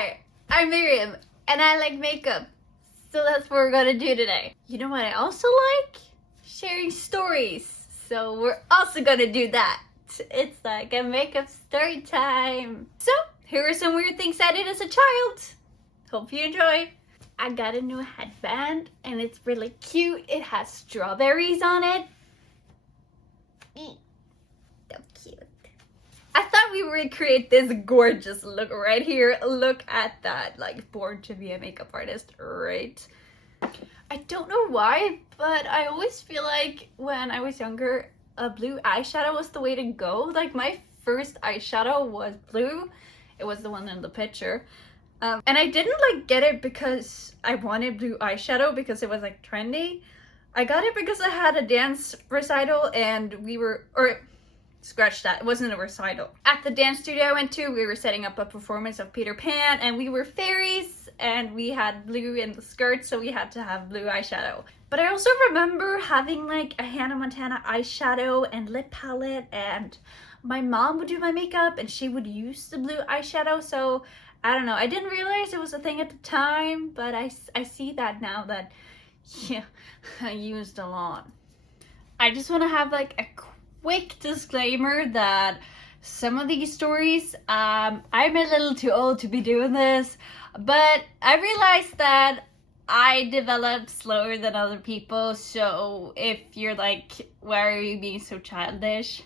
Hi, I'm Miriam, and I like makeup, so that's what we're gonna do today. You know what I also like? Sharing stories, so we're also gonna do that. It's like a makeup story time. So, here are some weird things I did as a child. Hope you enjoy. I got a new headband, and it's really cute. It has strawberries on it. So cute. I thought we would recreate this gorgeous look right here. Look at that, like born to be a makeup artist, right? I don't know why, but I always feel like when I was younger, a blue eyeshadow was the way to go. Like my first eyeshadow was blue. It was the one in the picture. And I didn't like get it because I wanted blue eyeshadow because it was like trendy. I got it because I had a dance recital and scratch that, it wasn't a recital. At the dance studio I went to, we were setting up a performance of Peter Pan and we were fairies and we had blue in the skirt, so we had to have blue eyeshadow. But I also remember having like a Hannah Montana eyeshadow and lip palette, and my mom would do my makeup and she would use the blue eyeshadow, so I don't know. I didn't realize it was a thing at the time, but I see that now that, yeah, I used a lot. I just want to have like a quick disclaimer that some of these stories, I'm a little too old to be doing this, but I realized that I developed slower than other people, so if you're like, why are you being so childish?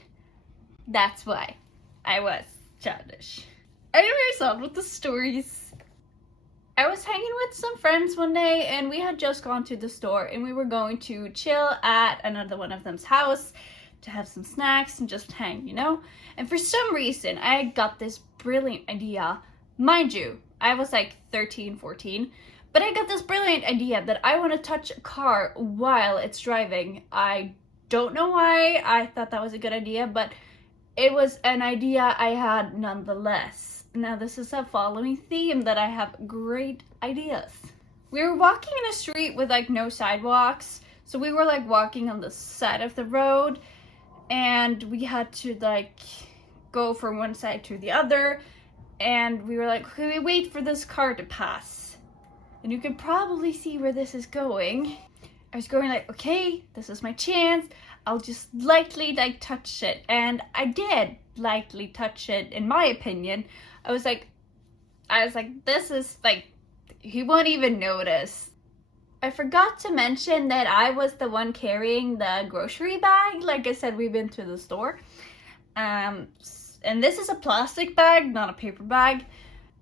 That's why I was childish. Anyways, on with the stories. I was hanging with some friends one day and we had just gone to the store and we were going to chill at another one of them's house to have some snacks and just hang, you know? And for some reason, I got this brilliant idea. Mind you, I was like 13, 14, but I got this brilliant idea that I want to touch a car while it's driving. I don't know why I thought that was a good idea, but it was an idea I had nonetheless. Now this is a following theme that I have great ideas. We were walking in a street with like no sidewalks, so we were like walking on the side of the road, and we had to like go from one side to the other, and we were like, okay, we wait for this car to pass. And you can probably see where this is going. I was going like, okay, this is my chance. I'll just lightly like touch it. And I did lightly touch it, in my opinion. I was like, this is like, he won't even notice. I forgot to mention that I was the one carrying the grocery bag. Like I said, we've been to the store. And this is a plastic bag, not a paper bag.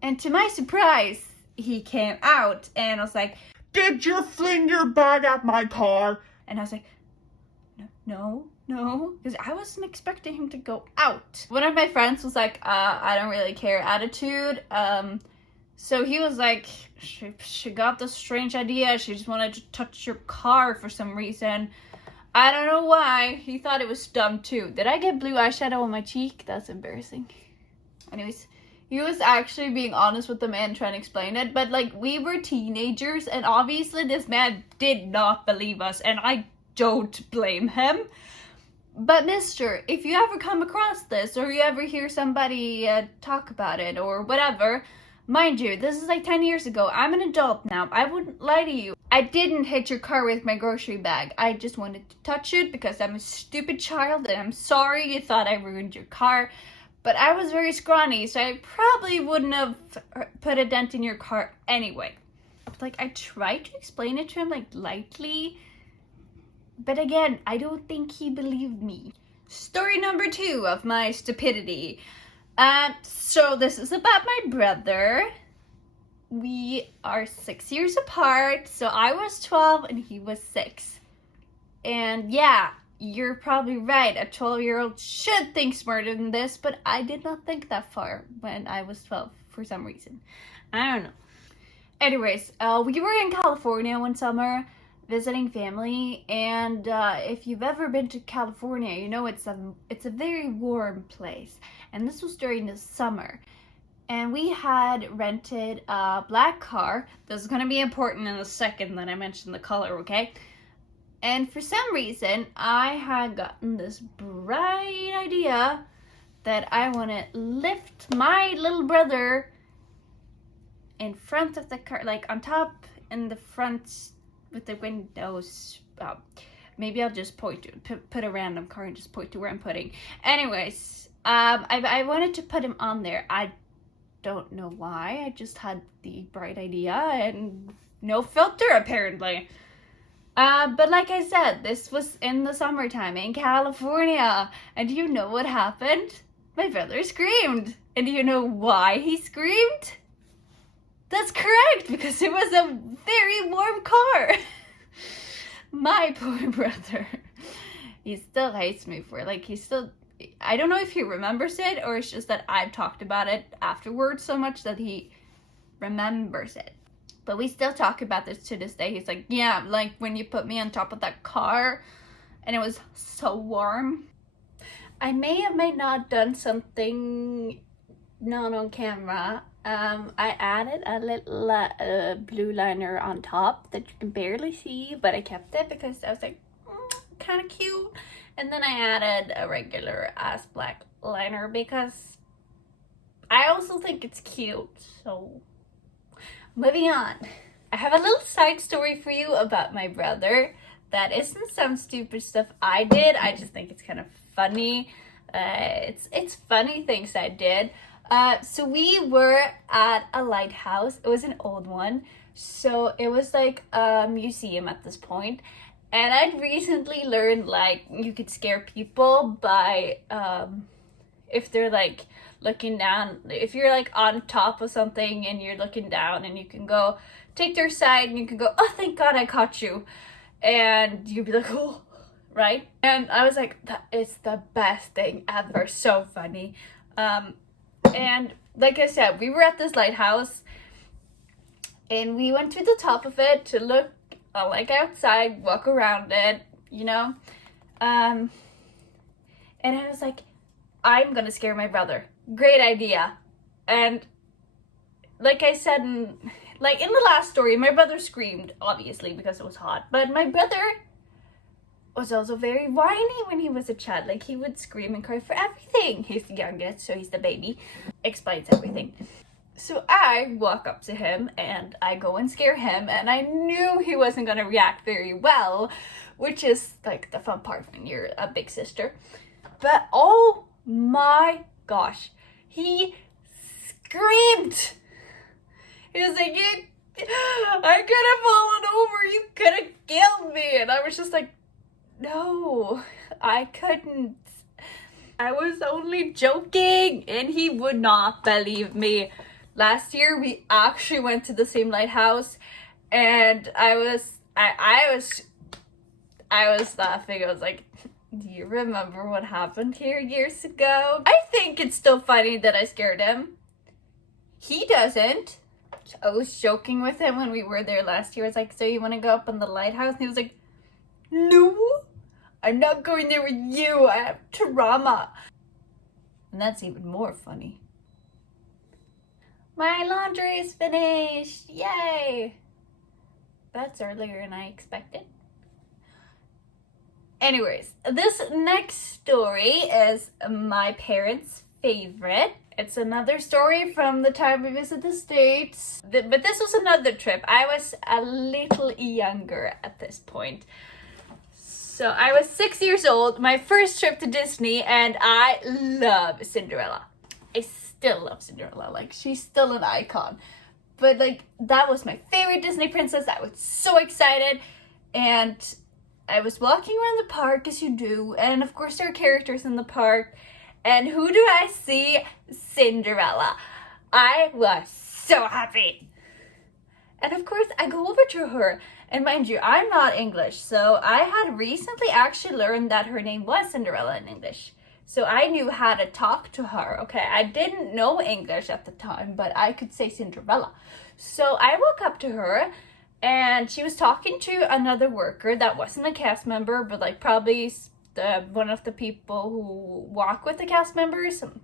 And to my surprise, he came out and I was like, "Did you fling your bag at my car?" And I was like, no, because I wasn't expecting him to go out. One of my friends was like, I don't really care attitude. So he was like, she got this strange idea. She just wanted to touch your car for some reason. I don't know why. He thought it was dumb too. Did I get blue eyeshadow on my cheek? That's embarrassing. Anyways, he was actually being honest with the man trying to explain it. But like, we were teenagers and obviously this man did not believe us. And I don't blame him. But mister, if you ever come across this or you ever hear somebody talk about it or whatever, mind you, this is like 10 years ago. I'm an adult now. I wouldn't lie to you. I didn't hit your car with my grocery bag. I just wanted to touch it because I'm a stupid child and I'm sorry you thought I ruined your car. But I was very scrawny, so I probably wouldn't have put a dent in your car anyway. Like, I tried to explain it to him, like, lightly. But again, I don't think he believed me. Story number 2 of my stupidity. So this is about my brother. We are 6 years apart, so I was 12 and he was 6. And yeah, you're probably right, a 12-year-old should think smarter than this, but I did not think that far when I was 12 for some reason. I don't know. Anyways, we were in California one summer visiting family, and if you've ever been to California, you know it's a very warm place, and this was during the summer. And we had rented a black car. This is going to be important in a second that I mention the color, okay? And for some reason, I had gotten this bright idea that I want to lift my little brother in front of the car, like on top in the front with the windows. Maybe I'll just put a random car and just point to where I'm putting. Anyways, I wanted to put him on there. I don't know why. I just had the bright idea and no filter apparently. But like I said, this was in the summertime in California. And do you know what happened? My brother screamed. And do you know why he screamed? That's correct, because it was a very warm car. My poor brother. He still hates me for it. Like, I don't know if he remembers it or it's just that I've talked about it afterwards so much that he remembers it. But we still talk about this to this day. He's like, yeah, like when you put me on top of that car and it was so warm. I may not done something not on camera. I added a little blue liner on top that you can barely see, but I kept it because I was like, kind of cute. And then I added a regular ass black liner because I also think it's cute. So moving on. I have a little side story for you about my brother. That isn't some stupid stuff I did. I just think it's kind of funny. It's funny things I did. So we were at a lighthouse. It was an old one. So it was like a museum at this point. And I'd recently learned like you could scare people by if they're like looking down. If you're like on top of something and you're looking down and you can go take their side and you can go, oh, thank God I caught you. And you'd be like, oh, right? And I was like, that is the best thing ever. So funny. And like I said, we were at this lighthouse and we went to the top of it to look like outside, walk around it, you know? And I was like, I'm gonna scare my brother. Great idea. And like I said, in the last story, my brother screamed, obviously, because it was hot. But my brother was also very whiny when he was a child. Like, he would scream and cry for everything. He's the youngest, so he's the baby. Explains everything. So I walk up to him and I go and scare him, and I knew he wasn't gonna react very well, which is like the fun part when you're a big sister. But oh my gosh, he screamed. He was like, I could have fallen over, you could have killed me. And I was just like, no, I couldn't. I was only joking. And he would not believe me. Last year, we actually went to the same lighthouse, and I was laughing. I was like, do you remember what happened here years ago? I think it's still funny that I scared him. He doesn't. I was joking with him when we were there last year. I was like, so you want to go up on the lighthouse? And he was like, no, I'm not going there with you. I have trauma. And that's even more funny. My laundry is finished. Yay. That's earlier than I expected. Anyways, this next story is my parents' favorite. It's another story from the time we visited the States. But this was another trip. I was a little younger at this point. So I was 6 years old, my first trip to Disney, and I love Cinderella. I still love Cinderella. Like, she's still an icon. But like, that was my favorite Disney princess. I was so excited. And I was walking around the park, as you do. And of course, there are characters in the park. And who do I see? Cinderella. I was so happy. And of course, I go over to her. And mind you, I'm not English. So I had recently actually learned that her name was Cinderella in English. So I knew how to talk to her. Okay, I didn't know English at the time, but I could say Cinderella. So I walk up to her. And she was talking to another worker that wasn't a cast member, but like probably one of the people who walk with the cast members and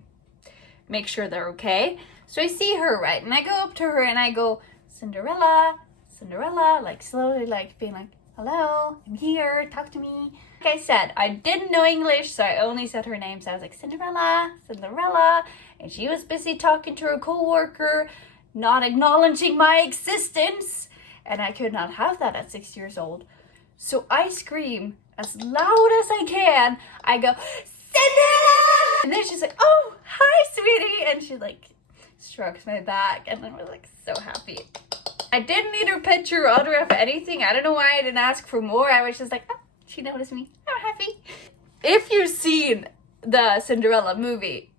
make sure they're okay. So I see her, right? And I go up to her and I go, Cinderella, Cinderella, like slowly, like being like, hello, I'm here, talk to me. Like I said, I didn't know English, so I only said her name. So I was like, Cinderella, Cinderella. And she was busy talking to her co-worker. not acknowledging my existence. And I could not have that at 6 years old. So I scream as loud as I can. I go, Cinderella! And then she's like, oh, hi, sweetie. And she like strokes my back. And I was like so happy. I didn't need her picture or autograph or anything. I don't know why I didn't ask for more. I was just like, oh, she noticed me. I'm happy. If you've seen the Cinderella movie,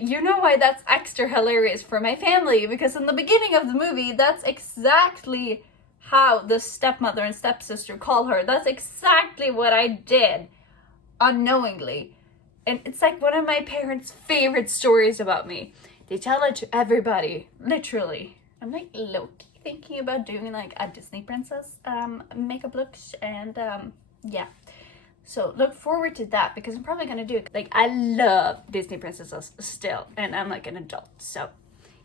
you know why that's extra hilarious for my family, because in the beginning of the movie, that's exactly how the stepmother and stepsister call her. That's exactly what I did unknowingly. And it's like one of my parents' favorite stories about me. They tell it to everybody, literally. I'm like low-key thinking about doing like a Disney princess makeup looks, and yeah. So look forward to that, because I'm probably gonna do it. Like, I love Disney princesses still, and I'm like an adult. So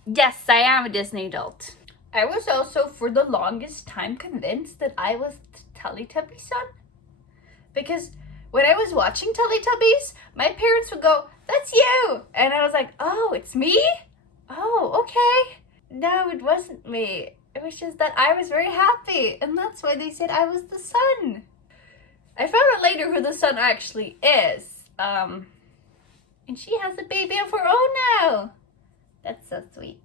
yes, I am a Disney adult. I was also for the longest time convinced that I was Teletubby's son, because when I was watching Teletubbies, my parents would go, "That's you," and I was like, "Oh, it's me? Oh, okay." No, it wasn't me. It was just that I was very happy, and that's why they said I was the son. I found out later who the son actually is. And she has a baby of her own now. That's so sweet.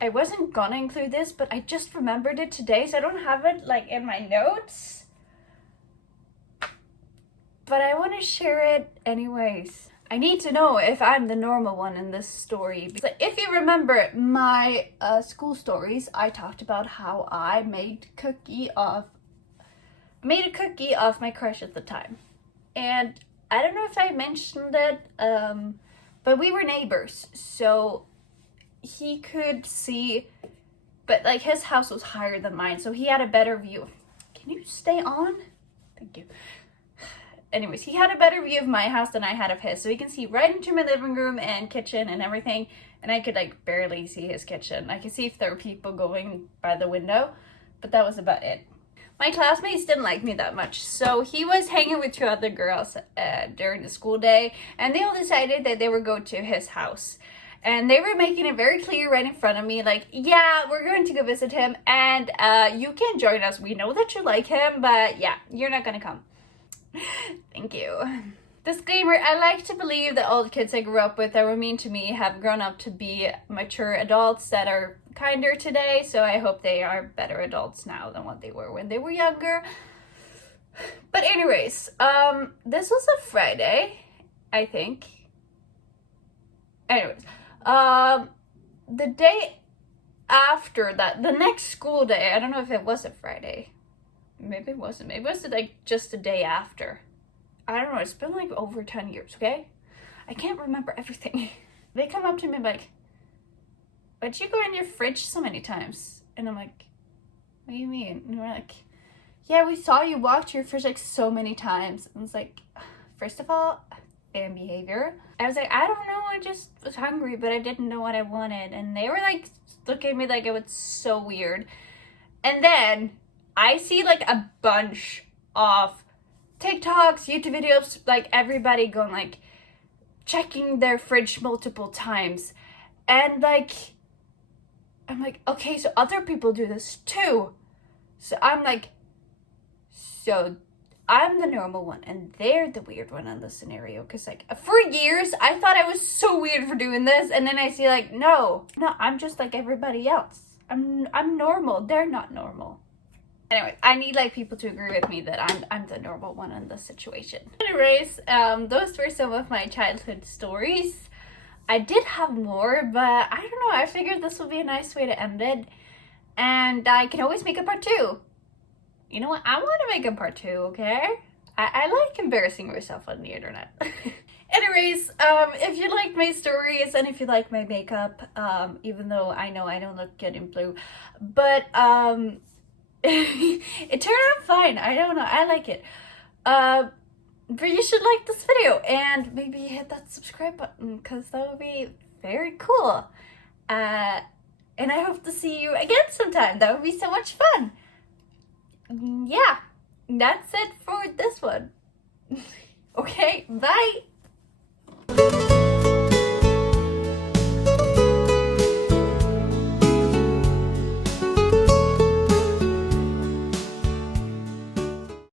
I wasn't gonna include this, but I just remembered it today, so I don't have it like in my notes. But I want to share it anyways. I need to know if I'm the normal one in this story. Because if you remember my school stories, I talked about how I made a cookie of my crush at the time. And I don't know if I mentioned it, but we were neighbors, so he could see, but like his house was higher than mine, so he had a better view. Can you stay on? Thank you. Anyways, he had a better view of my house than I had of his, so he can see right into my living room and kitchen and everything, and I could like barely see his kitchen. I could see if there were people going by the window, but that was about it. My classmates didn't like me that much, so he was hanging with 2 other girls during the school day, and they all decided that they would go to his house. And they were making it very clear right in front of me, like, yeah, we're going to go visit him, and you can join us. We know that you like him, but yeah, you're not gonna come. Thank you. Disclaimer, I like to believe that all the kids I grew up with that were mean to me have grown up to be mature adults that are kinder today, so I hope they are better adults now than what they were when they were younger. But anyways, this was a Friday, I think. Anyways, the day after that, the next school day, I don't know if it was a Friday. Maybe it wasn't. Maybe it was like just the day after. I don't know. It's been like over 10 years, okay? I can't remember everything. They come up to me like, why'd you go in your fridge so many times? And I'm like, what do you mean? And we're like, yeah, we saw you walk to your fridge like so many times. And it's like, first of all, fan behavior. I was like, I don't know. I just was hungry, but I didn't know what I wanted. And they were like, looking at me like it was so weird. And then I see like a bunch of TikToks, YouTube videos, like everybody going like checking their fridge multiple times. And like, I'm like, okay, so other people do this too. So I'm like, so I'm the normal one and they're the weird one in this scenario. Cause like for years, I thought I was so weird for doing this. And then I see like, no, I'm just like everybody else. I'm normal. They're not normal. Anyway, I need like people to agree with me that I'm the normal one in this situation. Anyways, those were some of my childhood stories. I did have more, but I don't know. I figured this would be a nice way to end it. And I can always make a part 2. You know what? I want to make a part 2, okay? I like embarrassing myself on the internet. Anyways, if you like my stories and if you like my makeup, even though I know I don't look good in blue, but it turned out fine. I don't know. I like it. But you should like this video and maybe hit that subscribe button because that would be very cool. And I hope to see you again sometime. That would be so much fun. Yeah, that's it for this one. Okay, bye.